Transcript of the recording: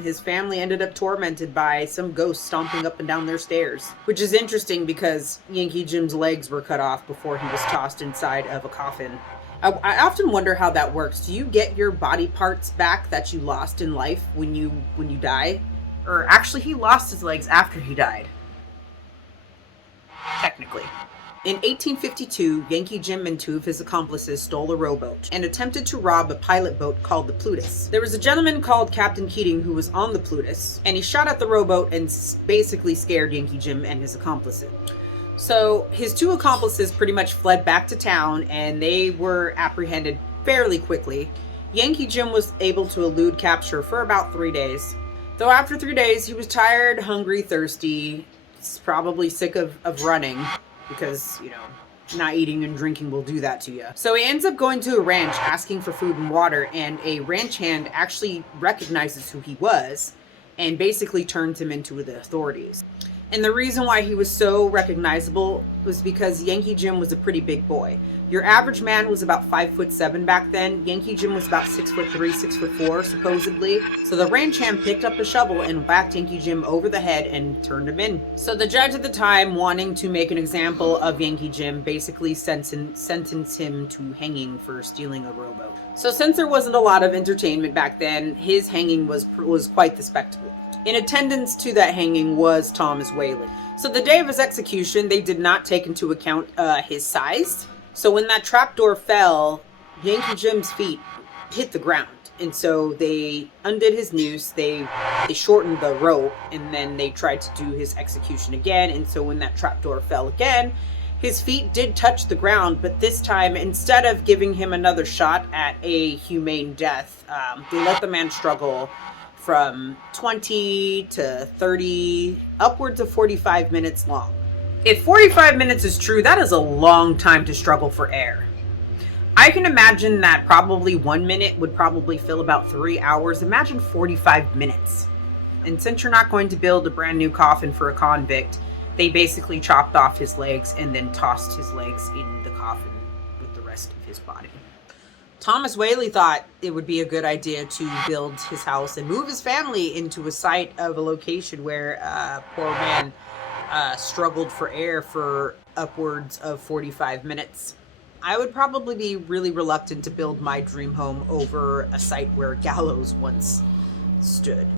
His family ended up tormented by some ghost stomping up and down their stairs, which is interesting because Yankee Jim's legs were cut off before he was tossed inside of a coffin. I often wonder how that works. Do you get your body parts back that you lost in life when you die? Or actually, he lost his legs after he died. Technically. In 1852, Yankee Jim and two of his accomplices stole a rowboat and attempted to rob a pilot boat called the Plutus. There was a gentleman called Captain Keating who was on the Plutus, and he shot at the rowboat and basically scared Yankee Jim and his accomplices. So his two accomplices pretty much fled back to town, and they were apprehended fairly quickly. Yankee Jim was able to elude capture for about 3 days. Though after 3 days, he was tired, hungry, thirsty, probably sick of running. Because, not eating and drinking will do that to you. So he ends up going to a ranch asking for food and water, and a ranch hand actually recognizes who he was and basically turns him into the authorities. And the reason why he was so recognizable was because Yankee Jim was a pretty big boy. Your average man was about 5'7" back then. Yankee Jim was about 6'3", 6'4", supposedly. So the ranch hand picked up a shovel and whacked Yankee Jim over the head and turned him in. So the judge at the time, wanting to make an example of Yankee Jim, basically sentenced him to hanging for stealing a rowboat. So since there wasn't a lot of entertainment back then, his hanging was quite the spectacle. In attendance to that hanging was Thomas Whaley. So the day of his execution, they did not take into account his size. So when that trapdoor fell, Yankee Jim's feet hit the ground. And so they undid his noose, they shortened the rope, and then they tried to do his execution again. And so when that trapdoor fell again, his feet did touch the ground, but this time, instead of giving him another shot at a humane death, they let the man struggle from 20 to 30, upwards of 45 minutes long. If 45 minutes is true, that is a long time to struggle for air. I can imagine that probably 1 minute would probably fill about 3 hours. Imagine 45 minutes. And since you're not going to build a brand new coffin for a convict, they basically chopped off his legs and then tossed his legs in the coffin with the rest of his body. Thomas Whaley thought it would be a good idea to build his house and move his family into a site of a location where poor man struggled for air for upwards of 45 minutes. I would probably be really reluctant to build my dream home over a site where a gallows once stood.